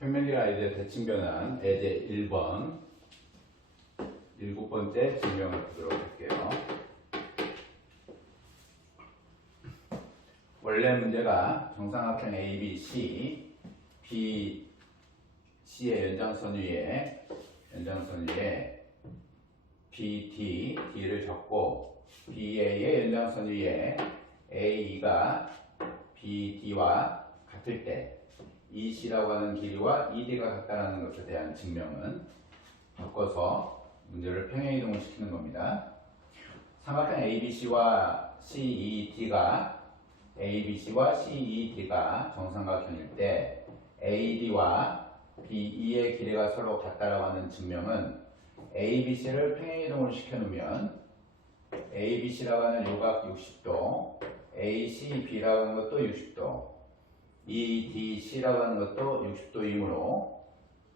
평면기라 아이디어 대칭변환 예제 1번 7번째 증명을 보도록 할게요. 원래 문제가 정삼각형 ABC, BC의 연장선 위에 BD, D를 적고 BA의 연장선 위에 AE가 BD와 같을 때 EC라고 하는 길이와 ED가 같다는 것에 대한 증명은 바꿔서 문제를 평행이동을 시키는 겁니다. 삼각형 ABC와 CED가 정삼각형일 때 AD와 BE의 길이가 서로 같다라고 하는 증명은 ABC를 평행이동을 시켜놓으면 ABC라고 하는 요각 60도, ACB라고 하는 것도 60도, EDC라고 하는 것도 60도이므로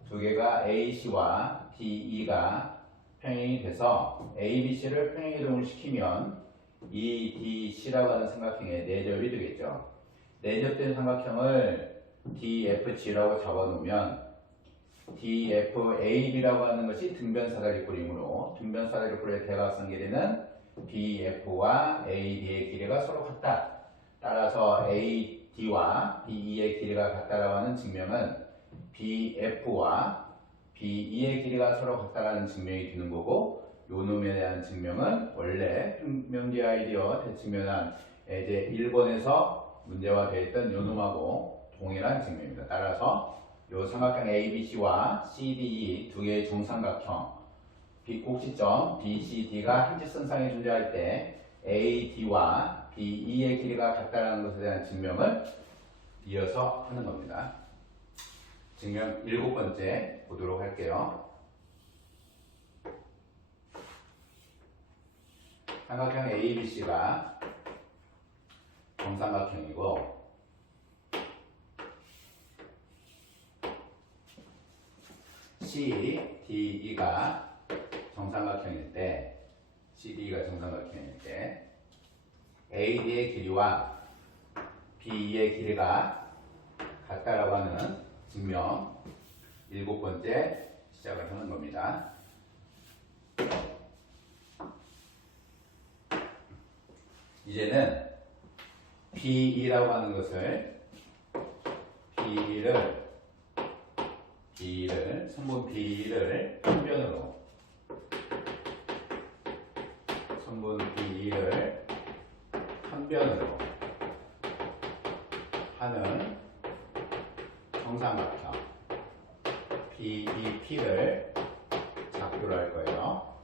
두 개가 AC와 DE가 평행이 돼서 ABC를 평행이동을 시키면 EDC라고 하는 삼각형의 내접이 되겠죠. 내접된 삼각형을 DFG라고 잡아놓으면 DFAB라고 하는 것이 등변사다리꼴이므로 등변사다리꼴의 대각선 길이는 BF와 AD의 길이가 서로 같다. 따라서 AD와 BE의 길이가 같다라고 하는 증명은 BF와 BE의 길이가 서로 같다라는 증명이 되는 거고, 요 놈에 대한 증명은 원래 평면기 아이디어 대칭변환 예제 1번에서 문제화 되어 있던 요 놈하고 동일한 증명입니다. 따라서 요 삼각형 ABC와 CDE 두 개의 정삼각형 꼭지점 BCD가 한직선상에 존재할 때 AD와 BE의 길이가 같다는 것에 대한 증명을 이어서 하는 겁니다. 증명 7번째 보도록 할게요. 삼각형 ABC가 정삼각형이고 CDE가 정삼각형일 때 AD의 길이와 BE의 길이가 같다라고 하는 증명 7번째 시작을 하는 겁니다. 이제는 BE라고 하는 것을 선분 B를 편변으로 하는 정삼각형 BEP를 작도를 할 거예요.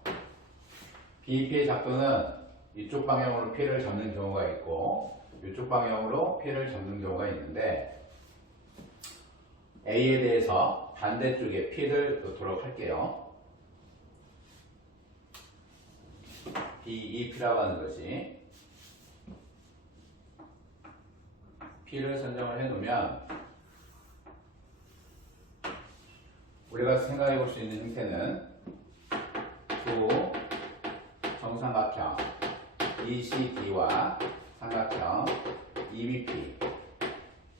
BEP의 작도는 이쪽 방향으로 P를 잡는 경우가 있고 이쪽 방향으로 P를 잡는 경우가 있는데, A에 대해서 반대쪽에 P를 놓도록 할게요. BEP라고 하는 것이 P를 선정을 해놓으면 우리가 생각해 볼 수 있는 형태는 두 정삼각형 ECD와 삼각형 EBP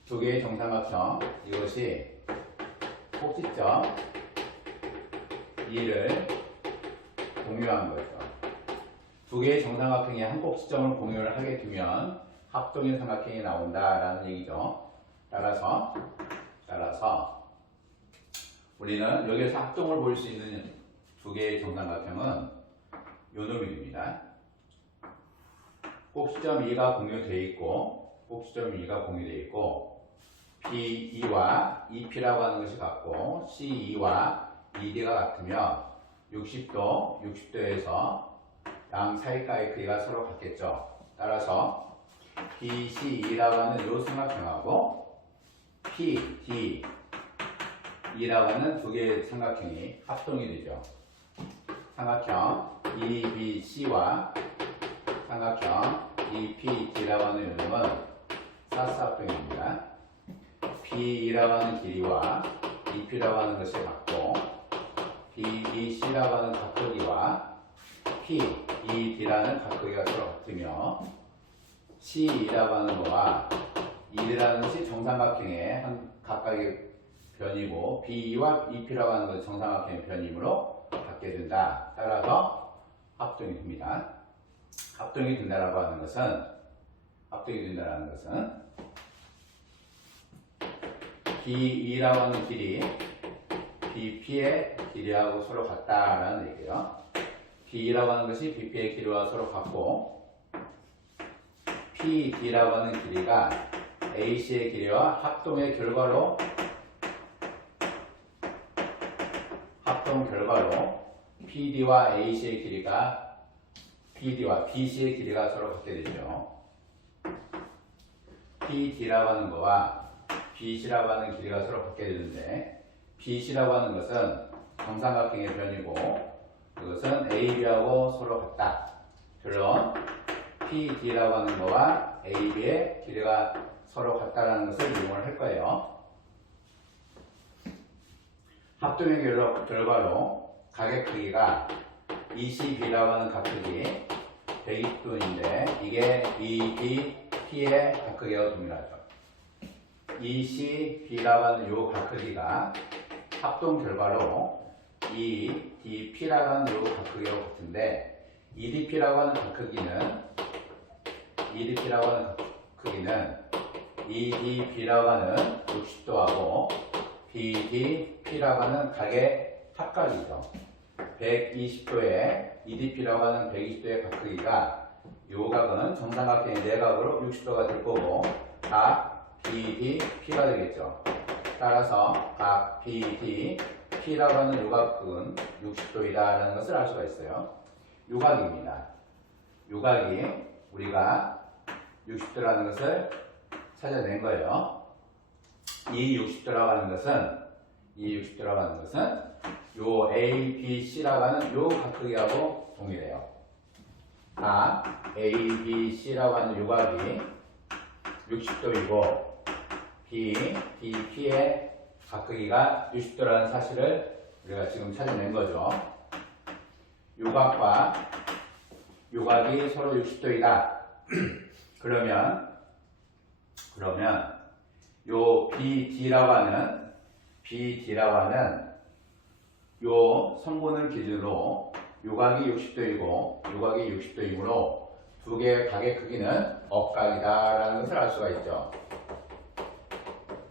두 개의 정삼각형, 이것이 꼭지점 E를 공유한 거죠. 두 개의 정삼각형이 한 꼭지점을 공유를 하게 되면 합동인 삼각형이 나온다라는 얘기죠. 따라서 우리는 여기에서 합동을 볼 수 있는 두 개의 정삼각형은 요 놈입니다. 꼭지점 E가 공유되어 있고 BE와 EP라고 하는 것이 같고 CE와 ED가 같으면 60도에서 양 사이가의 크기가 서로 같겠죠. 따라서 BCE라고 하는 요 삼각형하고 PDE라고 하는 두 개의 삼각형이 합동이 되죠. 삼각형 EBC와 삼각형 EPD라고 하는 요놈은 사스합동입니다. BE라고 하는 길이와 EP라고 하는 것이 같고 BEC라고 하는 각도기와 PED라는 각도기가 서로 같으며 CE라고 하는 거와 1이라는 것이 정삼각형의 한 각각의 변이고 BE와 EP라고 하는 것은 정삼각형의 변이므로 갖게 된다. 따라서 합동이 됩니다. 합동이 된다라고 하는 것은 BE라고 하는 길이 BP의 길이하고 서로 같다라는 얘기예요. BE라고 하는 것이 BP의 길이와 서로 같고 PD라고 하는 길이가 AC의 길이와 합동 결과로 PD와 AC의 길이가 PD와 BC의 길이가 서로 같게 되죠. PD라고 하는 거와 BC라고 하는 길이가 서로 같게 되는데 BC라고 하는 것은 정삼각형의 변이고 그것은 AB하고 서로 같다. 결론 PD라고 하는 거와 AB의 길이가 서로 같다라는 것을 이용을 할 거예요. 합동의 결과로 가격 크기가 ECB라고 하는 각크기 120도인데 이게 EDP의 각크기와 동일하죠. ECB라고 하는 이 각크기가 합동 결과로 EDP라고 하는 이 각크기와 같은데 EDP라고 하는 각크기는 EDP라고 하는 60도하고 BDP라고 하는 각의 합각이죠. 120도의 EDP라고 하는 120도의 각크기가 이 각은 정삼각형의 내각으로 60도가 될 거고 각 BDP가 되겠죠. 따라서 각 BDP라고 하는 이 각은 60도이다라는 것을 알 수가 있어요. 이 각입니다. 이 각이 우리가 60도라는 것을 찾아낸 거예요. 이 60도라고 하는 것은 요 ABC라고 하는 요 각크기하고 동일해요. ABC라고 하는 요 각이 60도이고 BDP의 각크기가 60도라는 사실을 우리가 지금 찾아낸 거죠. 요 각과 요 각이 서로 60도이다. 그러면 요 BD라고 하는 요 성분을 기준으로 요 각이 60도이고 요 각이 60도이므로 두 개의 각의 크기는 억각이다라는 것을 알 수가 있죠.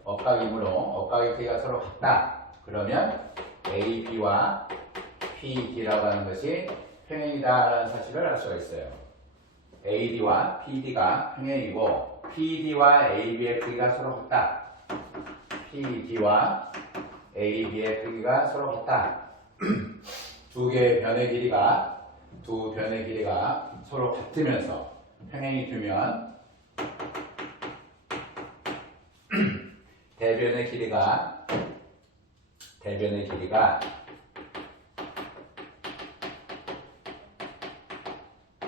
억각이므로 억각의 크기가 서로 같다. 그러면 AB와 PD라고 하는 것이 평행이다라는 사실을 알 수가 있어요. AD와 PD가 평행이고 PD와 AB의 크기가 서로 같다. PD와 AB의 크기가 서로 같다. 두 변의 길이가 서로 같으면서 평행이 되면 대변의 길이가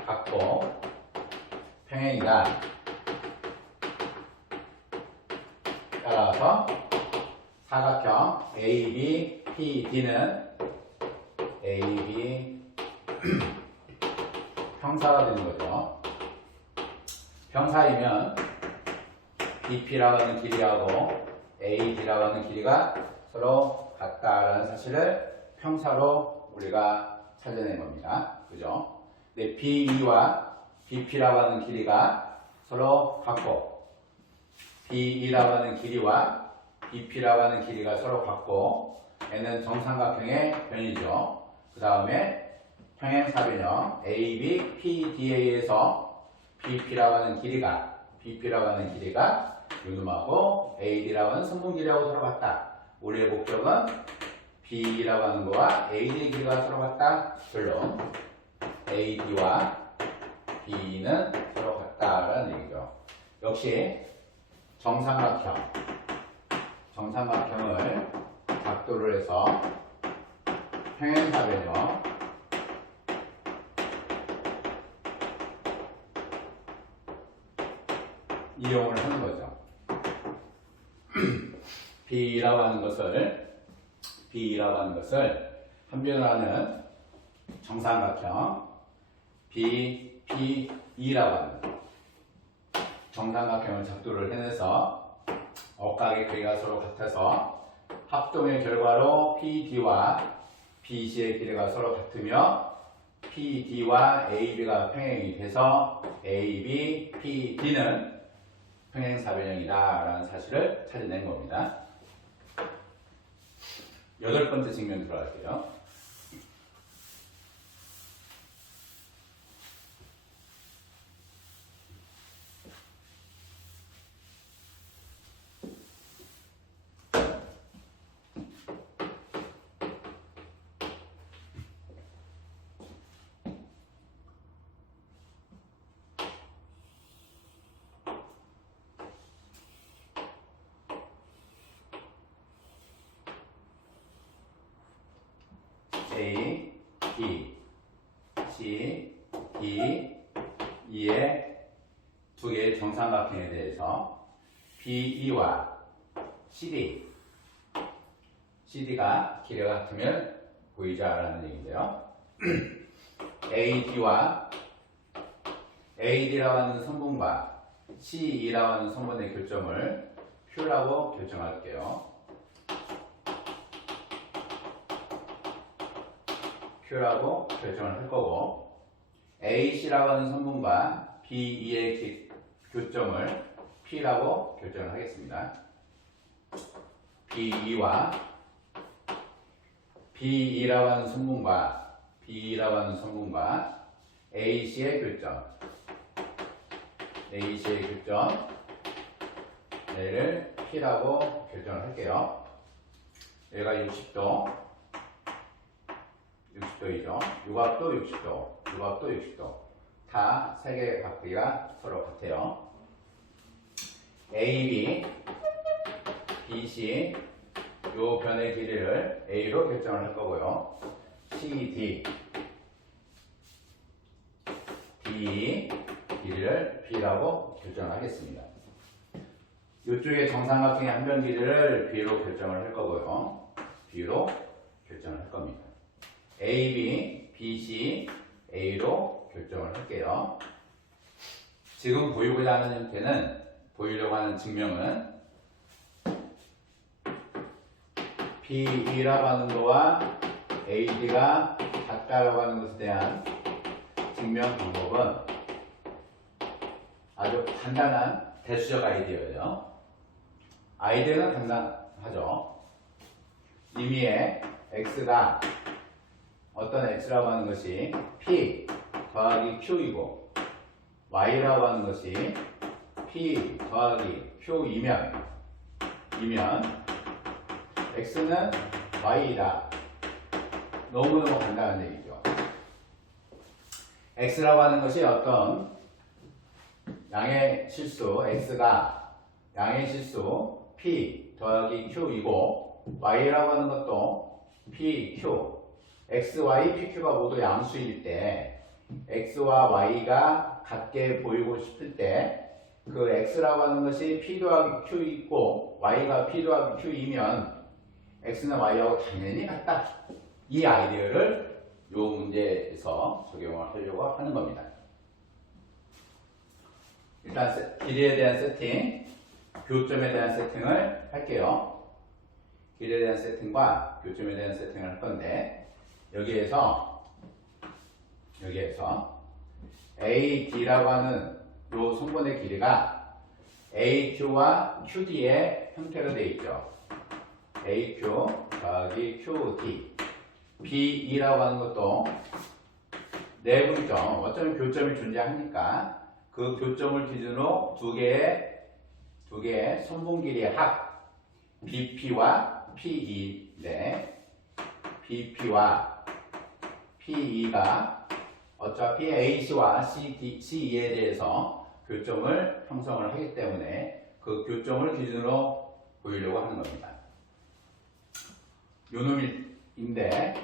같고 평행이다. 따라서 사각형 ABPD는 AB 평사가 되는 거죠. 평사이면 BP라고 하는 길이하고 AD라고 하는 길이가 서로 같다라는 사실을 평사로 우리가 찾아낸 겁니다. 그죠? 근데 BE와 BP라고 하는 길이가 서로 같고 BE라고 하는 길이와 BP라고 하는 길이가 서로 같고 얘는 정삼각형의 변이죠. 그 다음에 평행사변형 AB, PDA에서 BP라고 하는 길이가 요놈하고 AD라고 하는 성분 길이하고 서로 같다. 우리의 목적은 BE라고 하는 거와 AD의 길이가 서로 같다. 결론 AD와 BE는 서로 같다라는 얘기죠. 역시 정삼각형을 각도를 해서 평행사변형 이용을 하는 거죠. B라고 하는 것을 한변하는 정삼각형 BPE라고 하는 정삼각형을 작도를 해내서 억각의 길이가 서로 같아서 합동의 결과로 PD와 BC의 길이가 서로 같으며 PD와 AB가 평행이 돼서 AB, PD는 평행사변형이다 라는 사실을 찾아낸 겁니다. 여덟 번째 측면 들어갈게요. A, B, C, D, E의 두 개의 정삼각형에 대해서 BE와 CD가 길이가 같으면 보이자라는 얘기인데요. AD와 AD라고 하는 성분과 CE라고 하는 성분의 교점을 Q라고 결정할게요. Q라고 결정을 할 거고 AC라고 하는 성분과 BE의 교점을 P라고 결정을 하겠습니다. BE와 BE라고 하는 성분과 BE라고 하는 성분과 AC의 교점 얘를 P라고 결정을 할게요. 얘가 60도 60도이죠. 유곽도 60도. 다 세 개의 각도가 서로 같아요. AB, BC 요 변의 길이를 A로 결정을 할 거고요. CD, D 길이를 B라고 결정을 하겠습니다. 이쪽에 정삼각형의 한 변 길이를 B로 결정을 할 거고요. B로 결정을 할 겁니다. AB, BC, A로 결정을 할게요. 지금 보이고자 하는 형태는, 보이려고 하는 증명은 BE라고 하는 거와 AD가 같다라고 하는 것에 대한 증명 방법은 아주 간단한 대수적 아이디어예요. 아이디어는 간단하죠. 임의의 X가 어떤 X라고 하는 것이 P 더하기 Q이고 Y라고 하는 것이 P 더하기 Q이면 X는 Y이다. 너무너무 간단한 얘기죠. X라고 하는 것이 어떤 양의 실수 X가 양의 실수 P 더하기 Q이고 Y라고 하는 것도 P, Q X, Y, PQ가 모두 양수일 때 X와 Y가 같게 보이고 싶을 때 그 X라고 하는 것이 P 더하기 Q이고 Y가 P 더하기 Q이면 X는 Y하고 당연히 같다. 이 아이디어를 이 문제에서 적용을 하려고 하는 겁니다. 일단 길이에 대한 세팅, 교점에 대한 세팅을 할게요. 길이에 대한 세팅과 교점에 대한 세팅을 할 건데 여기에서 AD라고 하는 이 성분의 길이가 AQ와 QD의 형태로 되어 있죠. AQ 더하기 QD BE라고 하는 것도 내분점, 어쩌면 교점이 존재하니까 그 교점을 기준으로 두 개의 성분 길이의 합 BP와 PE인데 BP와 PE가 어차피 AC와 CE에 대해서 교점을 형성을 하기 때문에 그 교점을 기준으로 보이려고 하는 겁니다. 요 놈인데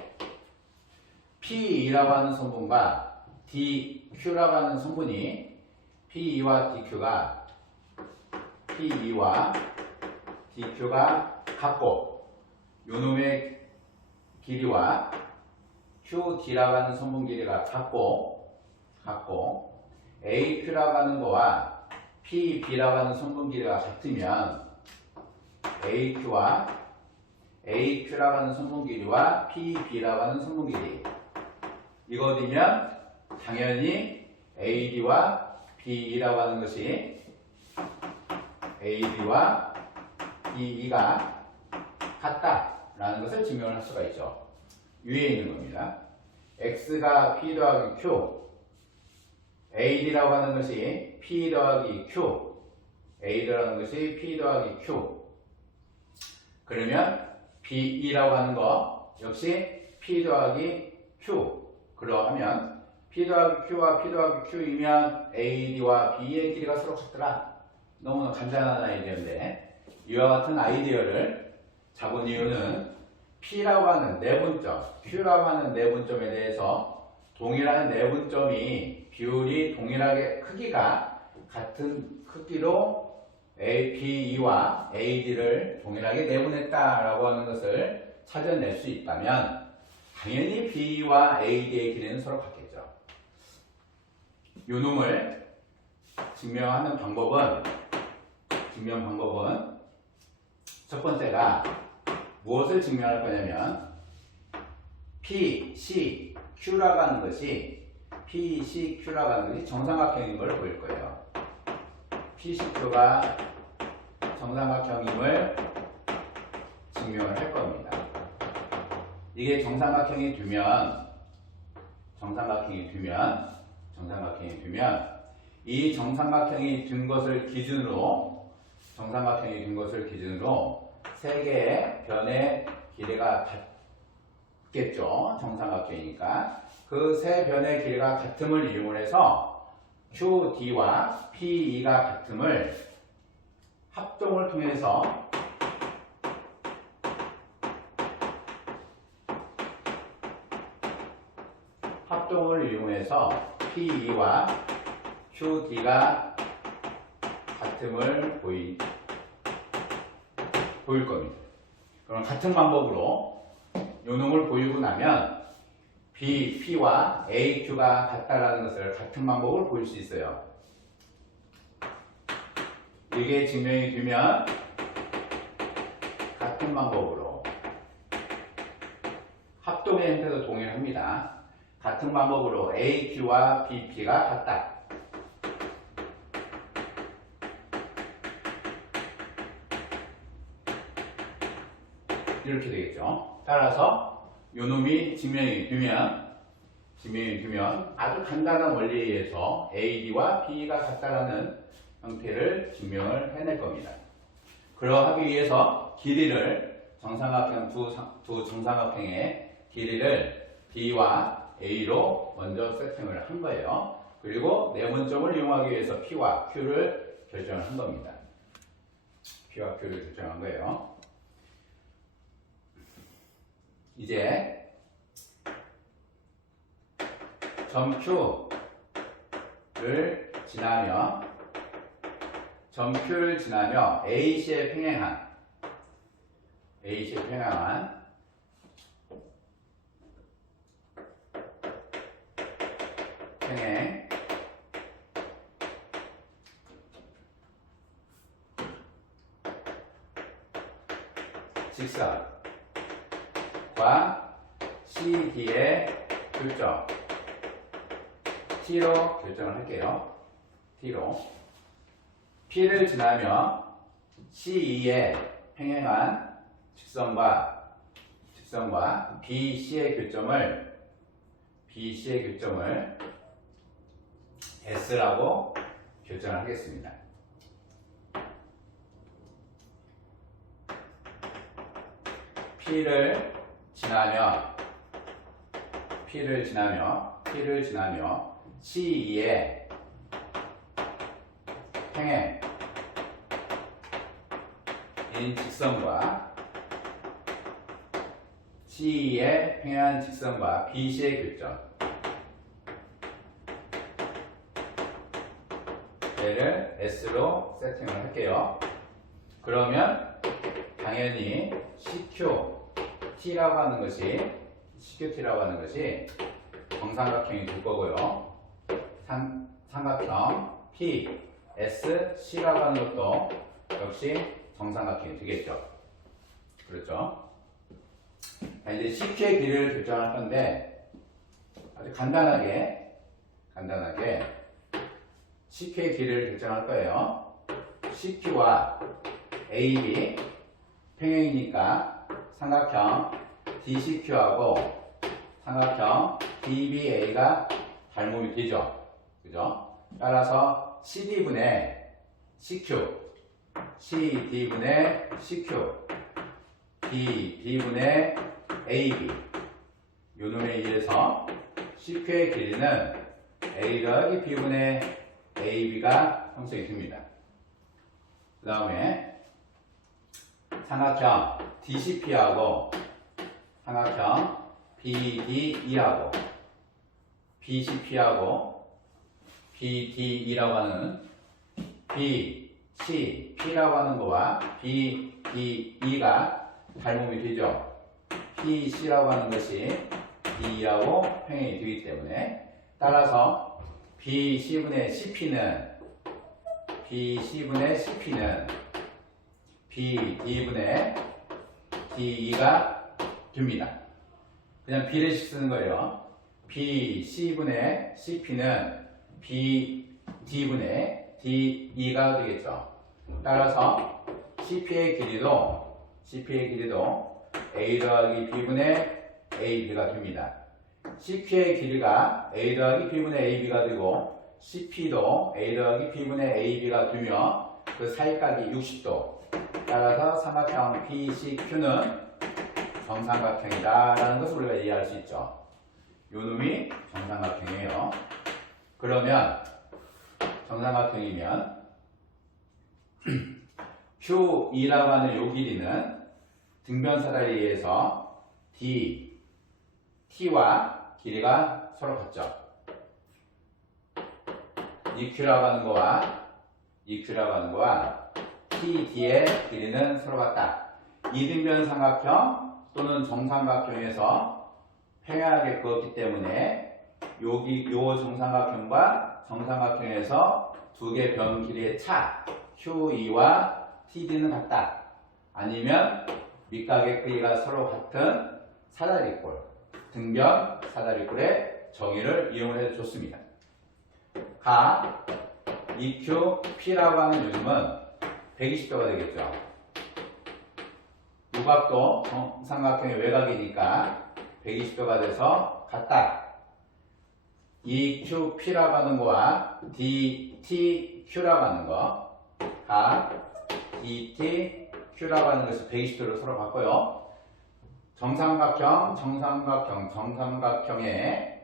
PE라고 하는 성분과 DQ라고 하는 성분이 PE와 DQ가 같고 요 놈의 길이와 QD라고 하는 성분 길이가 같고 AQ라고 하는 거와 PB라고 하는 선분 길이가 같으면 AQ라고 하는 선분 길이와 PB라고 하는 선분 길이 이거이면 당연히 AD와 BE라고 하는 것이 AD와 BE가 같다라는 것을 증명을 할 수가 있죠. 위에 있는 겁니다. X가 P 더하기 Q, AD라고 하는 것이 P 더하기 Q, AD라는 것이 P 더하기 Q. 그러면 BE라고 하는 거 역시 P 더하기 Q. 그러하면 P 더하기 Q와 P 더하기 Q이면 AD와 B의 길이가 서로 같더라. 너무나 간단한 아이디어인데 이와 같은 아이디어를 잡은 이유는 P라고 하는 내분점, Q라고 하는 내분점에 대해서 동일한 내분점이 비율이 동일하게 크기가 같은 크기로 BE와 AD를 동일하게 내분했다라고 하는 것을 찾아낼 수 있다면 당연히 BE와 AD의 길이는 서로 같겠죠. 이 놈을 증명 방법은 첫 번째가 무엇을 증명할 거냐면 PCQ라고 하는 것이 정삼각형인 걸 보일 거예요. PCQ가 정삼각형임을 증명을 할 겁니다. 이게 정삼각형이 되면 이 정삼각형이 된 것을 기준으로 세 개의 변의 길이가 같겠죠. 정삼각형이니까 그 세 변의 길이가 같음을 이용해서 QD와 PE가 같음을 합동을 통해서 PE와 QD가 같음을 보일 겁니다. 그럼 같은 방법으로 요 놈을 보이고 나면 P와 AQ가 같다라는 것을 같은 방법으로 보일 수 있어요. 이게 증명이 되면 같은 방법으로 합동의 형태도 동일합니다. 같은 방법으로 AQ와 BP가 같다. 이렇게 되겠죠. 따라서 요놈이 증명이 되면 아주 간단한 원리에 의해서 AD와 BE가 같다라는 형태를 증명을 해낼 겁니다. 그러하기 위해서 길이를 두 정삼각형의 길이를 B와 A로 먼저 세팅을 한 거예요. 그리고 내분점을 이용하기 위해서 P와 Q를 결정을 한 겁니다. P와 Q를 결정한 거예요. 이제 점 Q를 지나며 AC에 평행한 평행 직선과 CD의 교점 T로 결정을 할게요. T로 P를 지나며 CE에 평행한 직선과 BC의 교점을 S라고 결정을 하겠습니다. P를 지나며 CE에 평행인 직선과 CE에 평행한 직선과 BC의 교점 얘를 S로 세팅을 할게요. 그러면 당연히 CQT라고 하는 것이 정삼각형이 될 거고요. 삼각형 SC라고 하는 것도 역시 정삼각형이 되겠죠. 그렇죠? 자, 이제 CQ의 길이를 결정할 건데 아주 간단하게 CQ의 길이를 결정할 거예요. CQ와 AB 평행이니까 삼각형 DCQ하고 삼각형 DBA가 닮음이 되죠. 그죠? 따라서 CD분의 CQ, CD분의 CQ, DB분의 AB 요 놈에 의해서 CQ의 길이는 A 더하기 B분의 AB가 형성이 됩니다. 그 다음에 삼각형 DCP하고 삼각형 BDE하고 BCP하고 BDE라고 하는 BCP라고 하는 거와 BDE가 닮음이 되죠. PC라고 하는 것이 D라고 평행이 되기 때문에 따라서 BC분의 CP는 BD분의 DE가 됩니다. 그냥 비례식 쓰는 거예요. BC분의 CP는 BD분의 DE가 되겠죠. 따라서 CP의 길이도 A 더하기 B분의 AB가 됩니다. CQ의 길이가 A 더하기 B분의 AB가 되고 CP도 A 더하기 B분의 AB가 되며 그 사이각이 60도. 따라서 삼각형 BCQ는 정삼각형이다 라는 것을 우리가 이해할 수 있죠. 요 놈이 정삼각형이에요. 그러면 정삼각형이면 Q이라고 하는 요 길이는 등변사다리에 의해서 T와 길이가 서로 같죠. EQ라고 하는 거와 TD의 길이는 서로 같다. 이등변 삼각형 또는 정삼각형에서 평행하게 그었기 때문에 요 정삼각형과 정삼각형에서 두 개 변 길이의 차 QE와 TD는 같다. 아니면 밑각의 크기가 서로 같은 사다리꼴, 등변 사다리꼴의 정의를 이용해 줬습니다. 가 EQP라고 하는 요즘은 120도가 되겠죠. 요각도 정삼각형의 외곽이니까 120도가 돼서 같다. EQP라고 하는 거와 DTQ라고 하는 거, DTQ라고 하는 것이 120도를 서로 바꿔요. 정삼각형의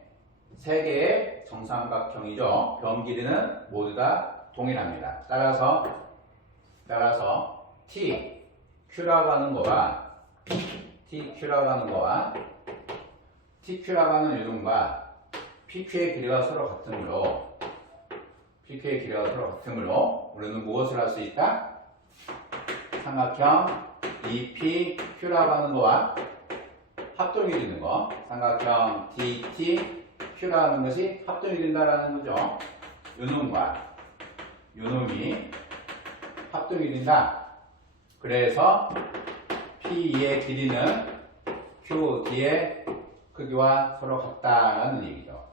세 개의 정삼각형이죠. 변 길이는 모두 다 동일합니다. 따라서 TQ라고 하는 거와 TQ라고 하는 요놈과 PQ의 길이가 서로 같으므로 우리는 무엇을 할 수 있다? 삼각형 EPQ라고 하는 거와 합동이 되는 거, 삼각형 DTQ라고 하는 것이 합동이 된다라는 거죠. 요놈이 합동이 된다. 그래서 P의 길이는 QD의 크기와 서로 같다라는 얘기죠.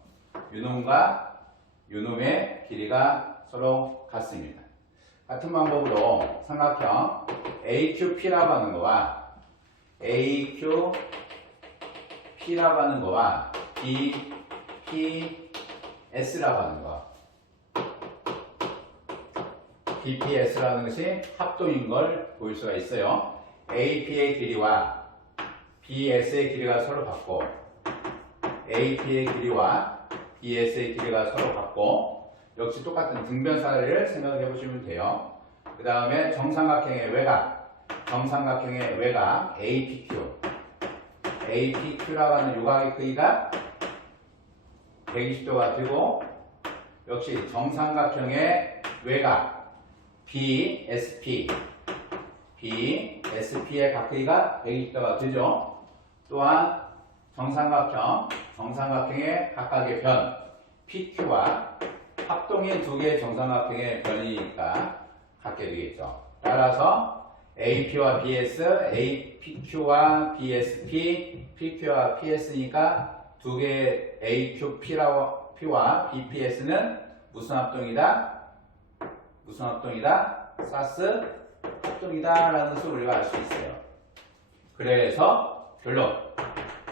요놈과 요놈의 길이가 서로 같습니다. 같은 방법으로 삼각형 AQP라고 하는 거와 AQP라고 하는 거와 BPS라고 하는 거, BPS라는 것이 합동인 걸 보일 수가 있어요. AP의 길이와 BS의 길이가 서로 같고 AP의 길이와 BS의 길이가 서로 같고 역시 똑같은 등변 사다리를 생각해 보시면 돼요. 그 다음에 정삼각형의 외곽 APQ라고 하는 요각의 크기가 120도가 되고 역시 정삼각형의 외곽 BSP의 각 크기가 120도가 되죠. 또한 정삼각형의 각각의 변 PQ와 합동인 두 개의 정삼각형의 변이니까 같게 되겠죠. 따라서 AP와 BS, APQ와 BSP, PQ와 PS니까 두 개의 AQP와 BPS는 무슨 합동이다? 무슨 합동이다? 사스 합동이다 라는 것을 우리가 알 수 있어요. 그래서 결론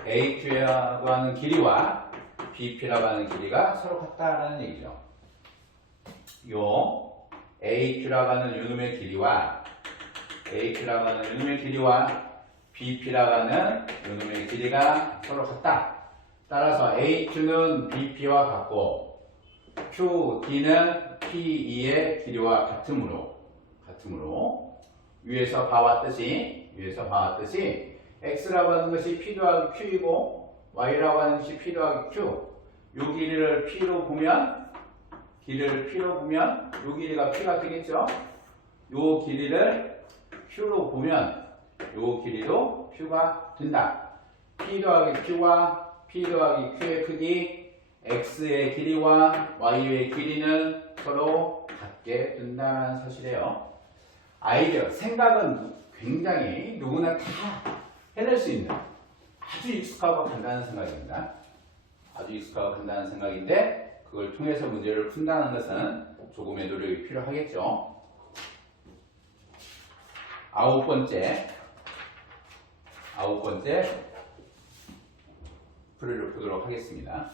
AQ라고 하는 길이와 BP라고 하는 길이가 서로 같다라는 얘기죠. 요 AQ라고 하는 요놈의 길이와 BP라고 하는 요놈의 길이가 서로 같다. 따라서 AQ는 BP와 같고 QD는 PE의 길이와 같으므로 위에서 봐왔듯이 X라고 하는 것이 P 더하기 Q이고 Y라고 하는 것이 P 더하기 Q. 요 길이를 P로 보면 요 길이가 P가 되겠죠. 요 길이를 Q로 보면 요 길이도 Q가 된다. P 더하기 Q와 P 더하기 Q의 크기, X의 길이와 Y의 길이는 서로 같게 된다는 사실이에요. 아이디어, 생각은 굉장히 누구나 다 해낼 수 있는 아주 익숙하고 간단한 생각입니다. 아주 익숙하고 간단한 생각인데 그걸 통해서 문제를 푼다는 것은 조금의 노력이 필요하겠죠. 아홉 번째 풀이를 보도록 하겠습니다.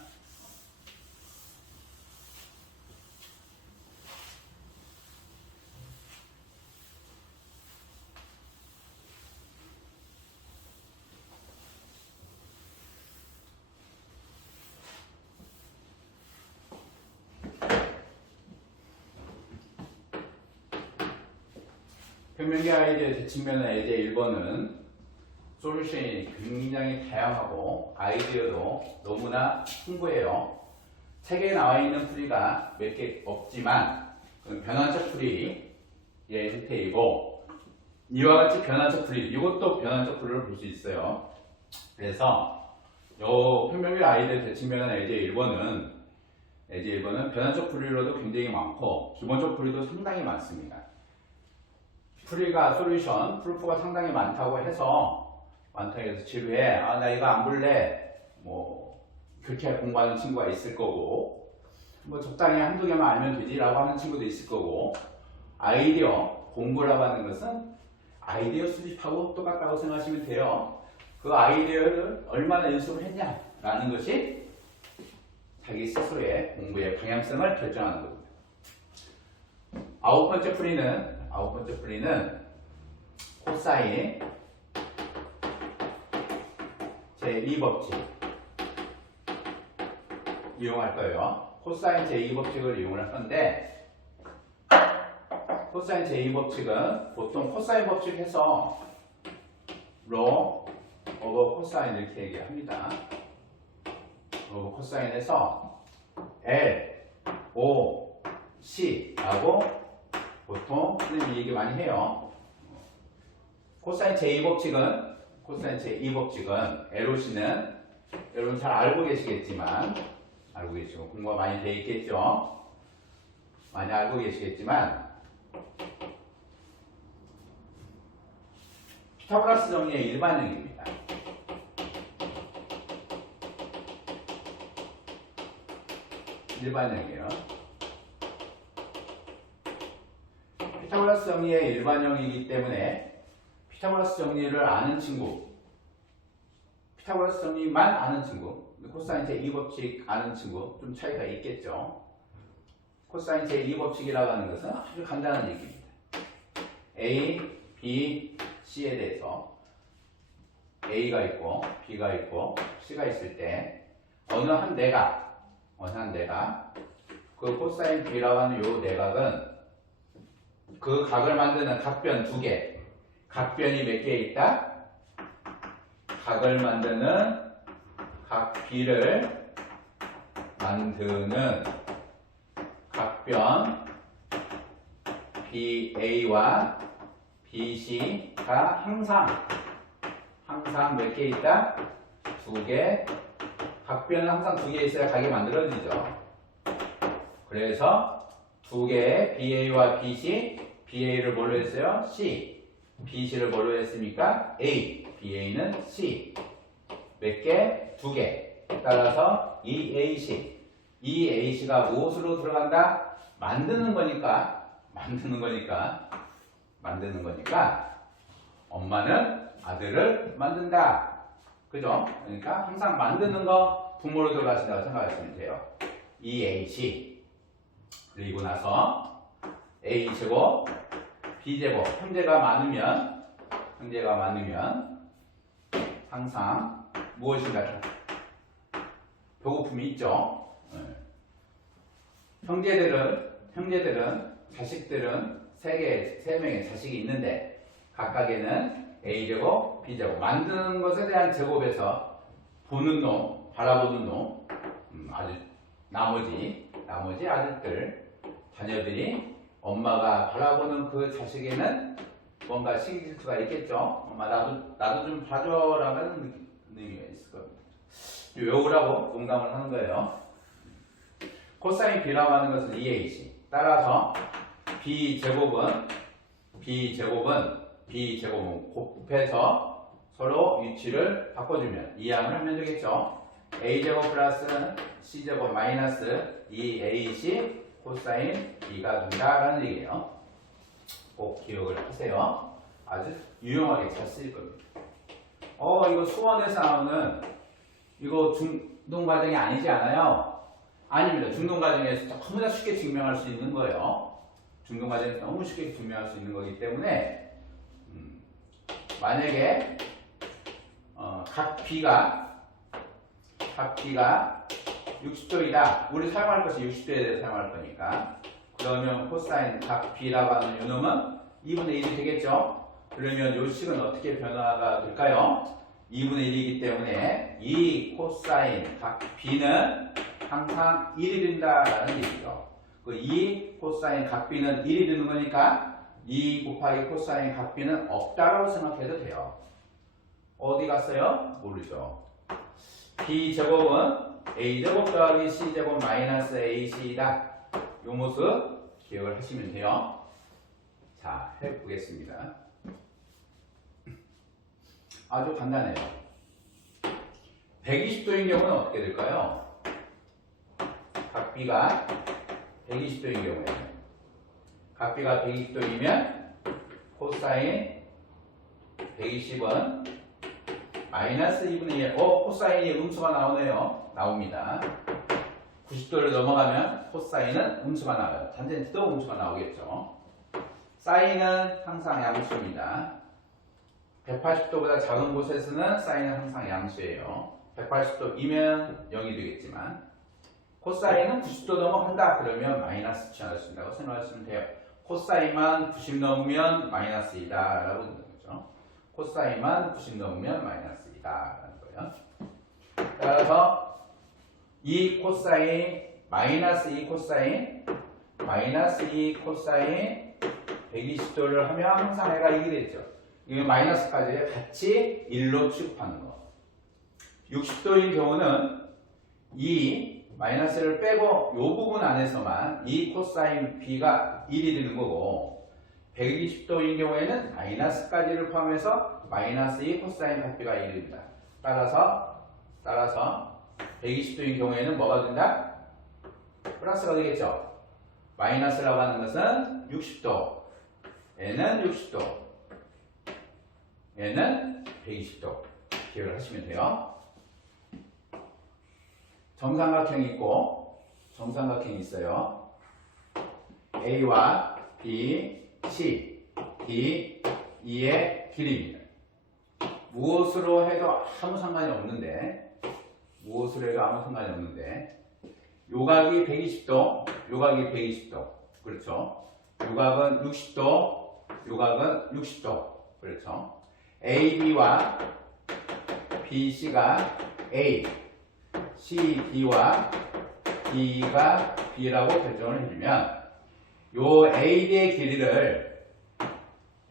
평면계 아이디어 대칭면 아이디어 1번은 솔루션이 굉장히 다양하고 아이디어도 너무나 풍부해요. 책에 나와 있는 풀이가 몇 개 없지만 변환적 풀이의 형태이고 이와 같이 변환적 풀이, 이것도 변환적 풀이를 볼 수 있어요. 그래서 요 평면계 아이디어 대칭면 아이디어 1번은 변환적 풀이로도 굉장히 많고 기본적 풀이도 상당히 많습니다. 풀이가 솔루션, 프루프가 상당히 많다고 해서 지루해. 나 이거 안 볼래. 그렇게 공부하는 친구가 있을 거고, 적당히 한두 개만 알면 되지라고 하는 친구도 있을 거고, 아이디어 공부라고 하는 것은 아이디어 수집하고 똑같다고 생각하시면 돼요. 그 아이디어를 얼마나 연습을 했냐라는 것이 자기 스스로의 공부의 방향성을 결정하는 겁니다. 아홉 번째 풀이는 코사인 제2법칙 이용할 거예요. 코사인 제2법칙을 이용을 할 건데 코사인 제2법칙은 보통 코사인 법칙 해서 로 오버 코사인 이렇게 얘기합니다. 오버 코사인에서 L, O, C라고 보통 선생님이 얘기 많이 해요. 코사인 제2법칙은 LOC는 여러분 잘 알고 계시겠지만 공부가 많이 돼 있겠죠. 많이 알고 계시겠지만 피타고라스 정리의 일반형입니다. 일반형이에요. 피타고라스 정리의 일반형이기 때문에 피타고라스 정리를 아는 친구, 피타고라스 정리만 아는 친구, 코사인 제2법칙 아는 친구 좀 차이가 있겠죠. 코사인 제2법칙이라고 하는 것은 아주 간단한 얘기입니다. A, B, C에 대해서 A가 있고 B가 있고 C가 있을 때 어느 한 내각 그 코사인 B라고 하는 요 내각은 그 각을 만드는 각변 두 개, 각변이 몇 개 있다? 각을 만드는 각 B를 만드는 각변 BA와 BC가 항상 몇 개 있다? 두 개. 각변은 항상 두 개 있어야 각이 만들어지죠. 그래서 두 개의 BA와 BC, BA를 뭘로 했어요? C. BC를 뭘로 했습니까? A. BA는 C. 몇 개? 두 개. 따라서 EAC. EAC가 무엇으로 들어간다? 만드는 거니까 엄마는 아들을 만든다. 그죠? 그러니까 항상 만드는 거 부모로 들어가신다고 생각하시면 돼요. EAC. 그리고 나서 A제곱, B제곱. 형제가 많으면 항상 무엇인가 배고픔이 있죠. 형제들은 자식들은 세 명의 자식이 있는데 각각에는 A제곱, B제곱 만드는 것에 대한 제곱에서 보는 놈, 바라보는 놈, 나머지 아들들, 자녀들이 엄마가 바라보는 그 자식에는 뭔가 신기질투가 있겠죠. 엄마 나도 좀 봐줘라는 의미가 있을 겁니다. 외우라고 농담을 하는 거예요. 코사인 B라고 하는 것은 EAC. 따라서 B제곱은 곱해서 서로 위치를 바꿔주면 이항을 하면 되겠죠. A제곱 플러스 C제곱 마이너스 2AC 코사인 B가 된다라는 얘기예요. 꼭 기억을 하세요. 아주 유용하게 잘 쓰일 겁니다. 이거 수원에서 나오는 이거 중동과정이 아니지 않아요? 아닙니다. 중동과정에서 너무나 쉽게 증명할 수 있는 거예요. 중동과정에서 너무 쉽게 증명할 수 있는 거기 때문에 만약에 각 B가 60도이다. 우리 사용할 것이 60도에 대해서 사용할 거니까 그러면 코사인 각 B라고 하는 요놈은 2분의 1이 되겠죠? 그러면 요 식은 어떻게 변화가 될까요? 2분의 1이기 때문에 이 코사인 각 B는 항상 1이 된다라는 얘기죠. 이 코사인 각 B는 1이 되는 거니까 2 곱하기 코사인 각 B는 없다라고 생각해도 돼요. 어디 갔어요? 모르죠. B제곱은 A제곱 더하기 C제곱 마이너스 AC이다. 요 모습 기억을 하시면 돼요. 자, 해보겠습니다. 아주 간단해요. 120도인 경우는 어떻게 될까요? 각 B가 120도인 경우에는 각 B가 120도이면 코사인 120은 마이너스 2분의 1. 코사인이 음수가 나오네요. 나옵니다. 90도를 넘어가면 코사인은 음수가 나와요. 탄젠트도 음수가 나오겠죠. 사인은 항상 양수입니다. 180도보다 작은 곳에서는 사인은 항상 양수예요. 180도이면 0이 되겠지만 코사인은 90도 넘어간다 그러면 마이너스 취하신다고 생각하시면 돼요. 코사인만 90 넘으면 마이너스이다 라고 되는 거죠. 코사인만 90 넘으면 마이너스이다 라는 거예요. 따라서 이 코사인 마이너스 2 코사인 120도를 하면 항상 해가 이게 되죠. 이 마이너스까지 같이 1로 취급하는 거. 60도인 경우는 이 마이너스를 빼고 이 부분 안에서만 이 코사인 B가 1이 되는 거고 120도인 경우에는 마이너스까지를 포함해서 마이너스 2 코사인 B가 1이 됩니다. 따라서 120도인 경우에는 뭐가 된다? 플러스가 되겠죠. 마이너스라고 하는 것은 60도, 얘는 60도, 얘는 120도 기억을 하시면 돼요. 정삼각형이 있고 정삼각형이 있어요. A와 B, C, D, E의 길이입니다. 무엇으로 해도 아무 상관이 없는데 요각이 120도, 요각이 120도. 그렇죠. 요각은 60도, 요각은 60도. 그렇죠. AB와 BC가 A, CD와 D가 B라고 결정을 해주면 요 AB의 길이를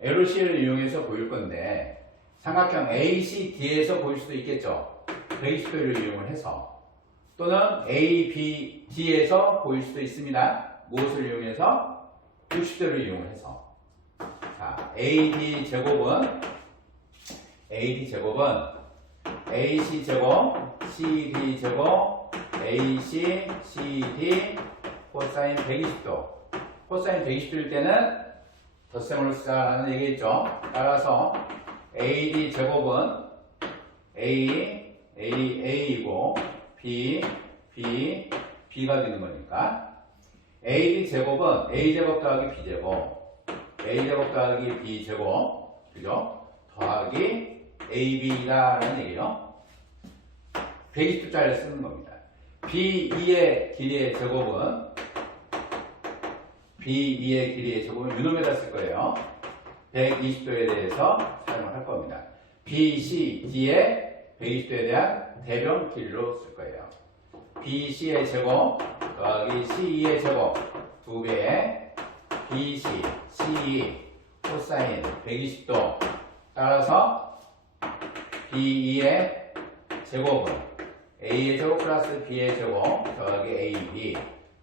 LC를 이용해서 보일 건데 삼각형 ACD에서 보일 수도 있겠죠. 120도를 이용을 해서 또는 A, B, D에서 보일 수도 있습니다. 무엇을 이용해서? 60도를 이용해서. 자, AD 제곱은 AC 제곱, CD 제곱, AC, CD, 코사인 120도. 코사인 120도일 때는 덧셈으로 쓰자라는 얘기겠죠. 따라서 AD 제곱은 A이고 B, B가 되는 거니까 AD 제곱은 A제곱 더하기 B제곱, A제곱 더하기 B제곱, 그죠? 더하기 AB라는 얘기예요. 120도짜리를 쓰는 겁니다. B2의 길이의 제곱은 유놈에다 쓸 거예요. 120도에 대해서 사용을 할 겁니다. BCD의 120도에 대한 대변 길이로 쓸 거예요. BC의 제곱 더하기 CE의 제곱 2배의 BC, CE 코사인 120도 따라서 B2의 제곱은 A의 제곱 플러스 B의 제곱 더하기 AB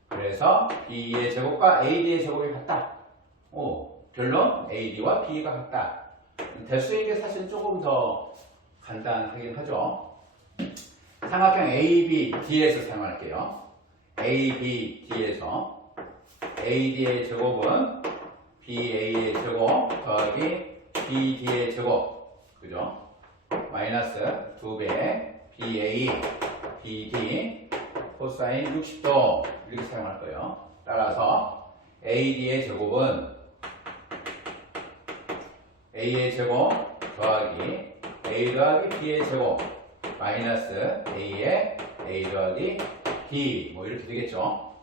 그래서 B의 제곱과 AD의 제곱이 같다. 결론 AD와 B가 같다. 대수인 게 사실 조금 더 간단하긴 하죠. 삼각형 ABD에서 사용할게요. ABD에서 AD의 제곱은 BA의 제곱 더하기 BD의 제곱 그죠? 마이너스 2배 BA BD 코사인 60도 이렇게 사용할 거예요. 따라서 AD의 제곱은 A의 제곱 더하기 A 더하기 B의 제곱 마이너스 A의 A 더하기 B 뭐 이렇게 되겠죠.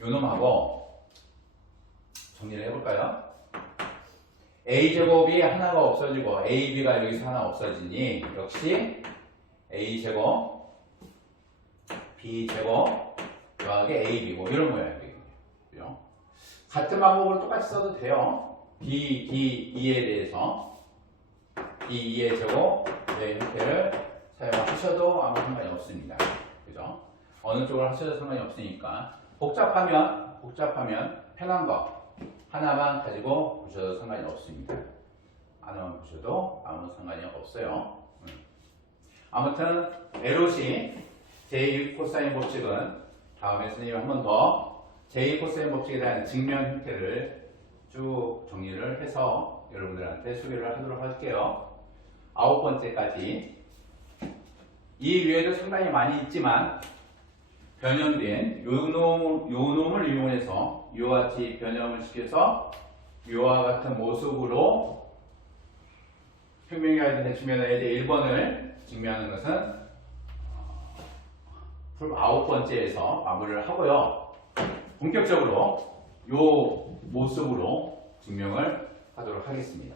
요놈하고 정리를 해볼까요? A제곱이 하나가 없어지고 AB가 여기서 하나 없어지니 역시 A제곱 B제곱 더하기 AB 뭐 이런 모양이에요. 같은 방법으로 똑같이 써도 돼요. B, D, E에 대해서 D, E의 제곱 네, 형태를 사용하셔도 아무 상관이 없습니다. 그죠? 어느 쪽을 하셔도 상관이 없으니까 복잡하면 편한 거 하나만 가지고 보셔도 상관이 없습니다. 하나만 보셔도 아무 상관이 없어요. 아무튼 LOC 제2 코사인 법칙은 다음에 선생님이 한 번 더 제2 코사인 법칙에 대한 증명 형태를 쭉 정리를 해서 여러분들한테 소개를 하도록 할게요. 9번째까지 이 위에도 상당히 많이 있지만 변형된 요놈을 이용해서 이와 같이 변형을 시켜서 이와 같은 모습으로 평면이 대칭면에 대해 1번을 증명하는 것은 9번째에서 마무리를 하고요. 본격적으로 이 모습으로 증명을 하도록 하겠습니다.